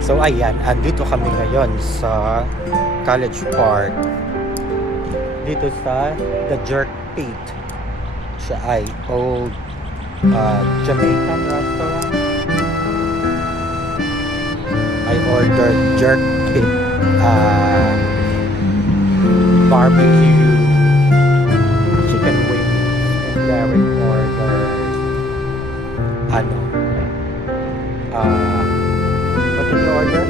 So ayan, andito kami ngayon sa College Park. Dito sa The Jerk Pit. Siya ay old Jamaican restaurant. I ordered Jerk Pit barbecue chicken wings, and Derek ordered what did you order?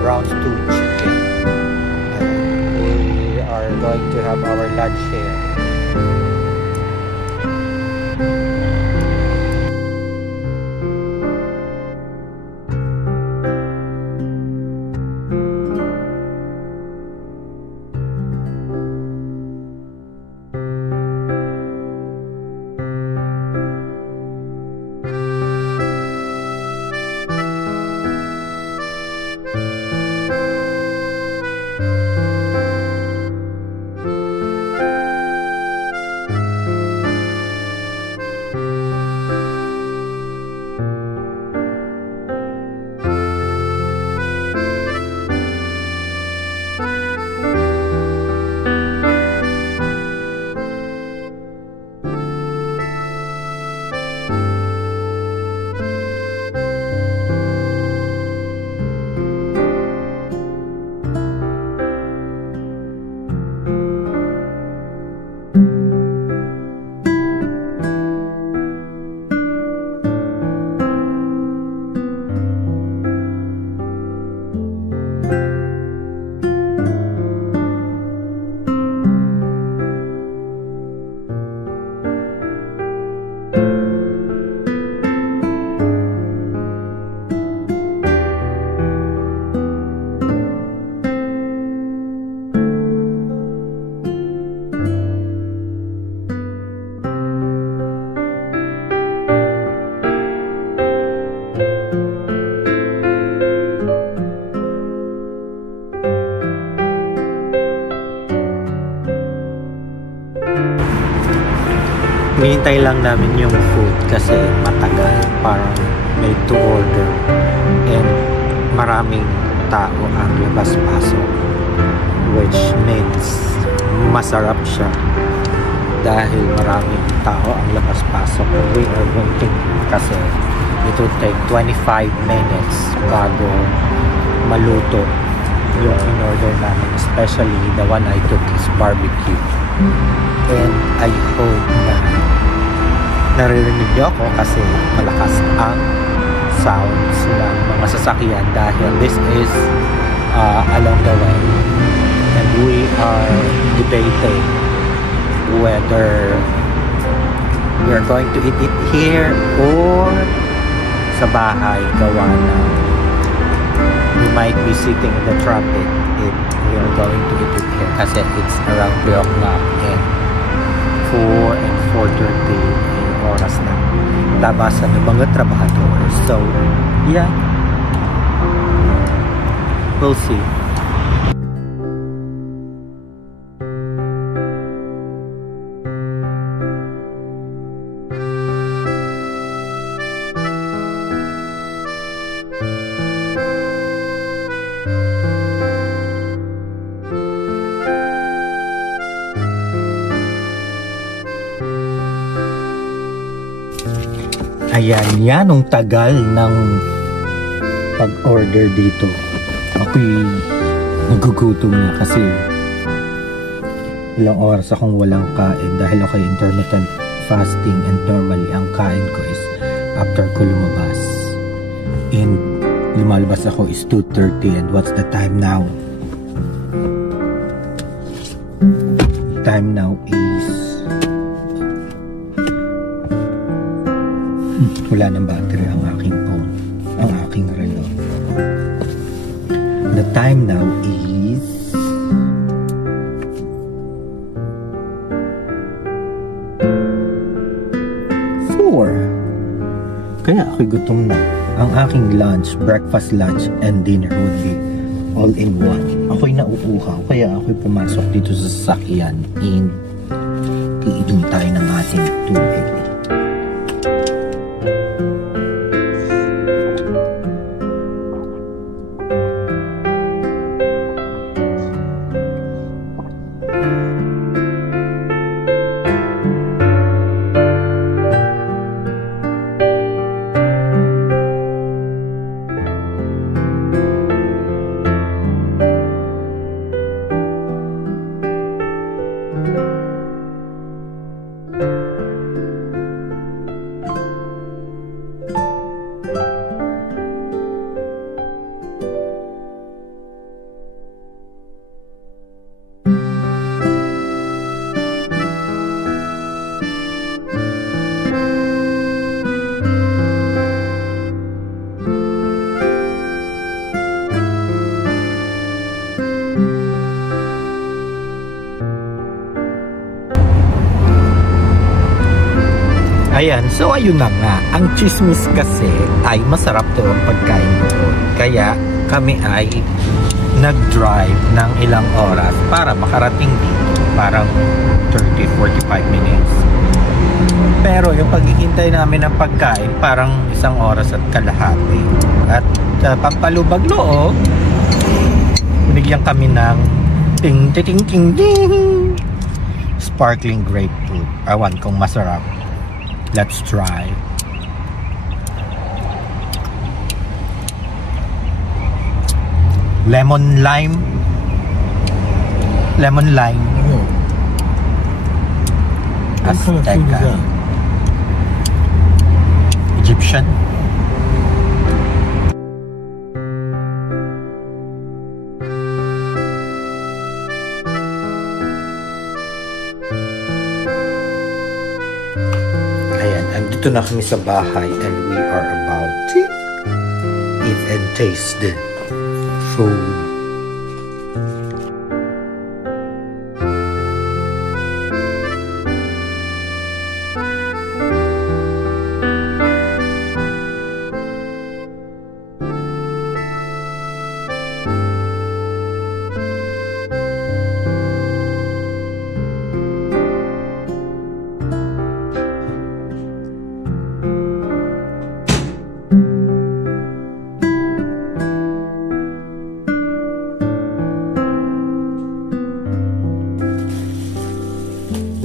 Brown stew chicken. We are going to have our lunch here. Hinihintay lang namin yung food kasi matagal, parang made to order, and maraming tao ang labas-pasok, which means masarap siya dahil maraming tao ang labas-pasok. We are waiting kasi it will take 25 minutes bago maluto yung in-order namin, especially the one I took is barbecue. And I hope na naririnig niyo ako kasi malakas ang sounds ng mga sasakyan dahil this is along the way, and we are debating whether we are going to eat it here or sa bahay, gawa na we might be sitting in the traffic if we are going to eat it here kasi it's around 3 o'clock and 4 and 4:30 oras na labasan ng mga trabahador. So yeah, we'll see. Ayan, yan ang tagal ng pag-order dito. Ako'y nagugutom na kasi ilang oras akong walang kain dahil ako'y intermittent fasting, and normally ang kain ko is after ko lumabas. And lumalabas ako is 2:30, and what's the time now? Time now is wala ng battery ang aking phone, ang aking relo. The time now is 4. Kaya ako'y gutom na. Ang aking lunch, breakfast, lunch, and dinner would be all in one. Ako'y nauuhaw, kaya ako'y pumasok dito sa sasakyan and iinom tayo ng ating tubig. Ayan, so ayun na nga. Ang chismis kasi ay masarap daw ang pagkain doon. Kaya kami ay nag-drive ng ilang oras para makarating dito. Parang 30-45 minutes. Pero yung paghihintay namin ng pagkain, parang 1 oras at kalahati. At pampalubag loob, binigyan kami ng ting ting ting ting sparkling grapefruit. Awan kung masarap. Let's try. Lemon lime. Azteca. Egyptian. Andito na kami sa bahay and we are about to eat and taste the food.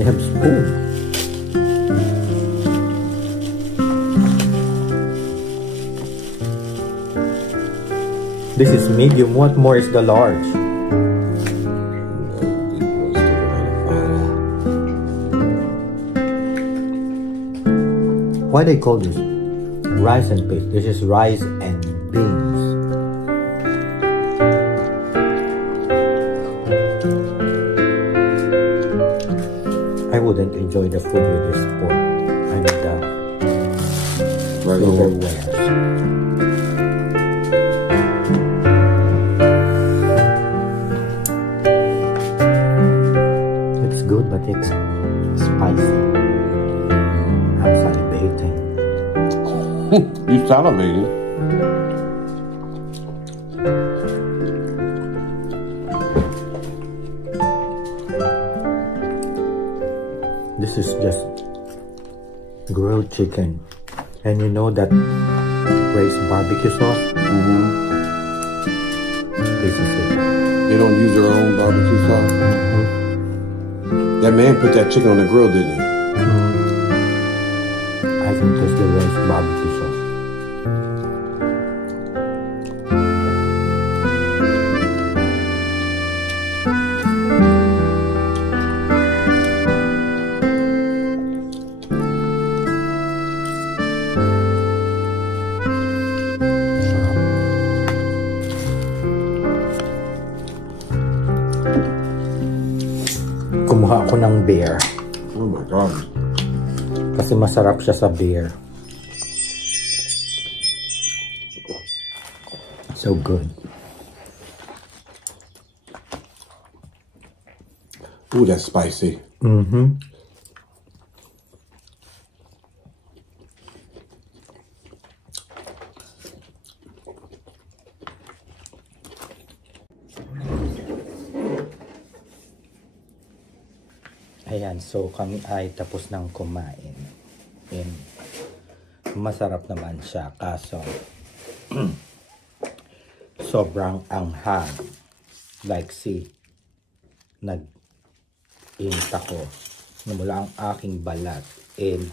They have spoon. This is medium. What more is the large? Why they call this rice and peas? This is rice and beans. I wouldn't enjoy the food with this pork. I mean the silverware. It's good, but it's spicy. I'm salivating. You salivating? This is just grilled chicken, and you know that braised barbecue sauce? Mm-hmm. This is it. They don't use their own barbecue sauce? Mm-hmm. That man put that chicken on the grill, didn't he? I can taste the braised barbecue sauce. Kumuha ako ng beer. Oh my God. Kasi masarap siya sa beer. So good. Ooh, that's spicy. Mm-hmm. Ayan, so kami ay tapos ng kumain. And masarap naman siya, kaso sobrang anghang. Like see, nag-init ako na mula ang aking balat. And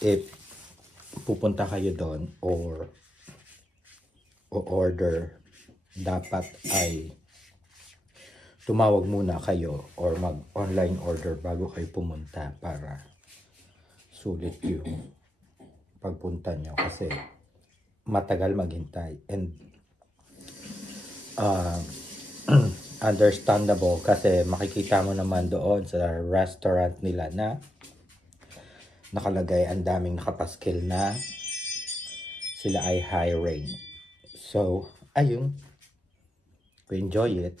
if pupunta kayo doon or order, dapat ay tumawag muna kayo or mag-online order bago kayo pumunta para sulit yung pagpunta nyo kasi matagal maghintay and understandable kasi makikita mo naman doon sa restaurant nila na nakalagay ang daming nakapaskil na sila ay hiring. So, ayun. We enjoy it.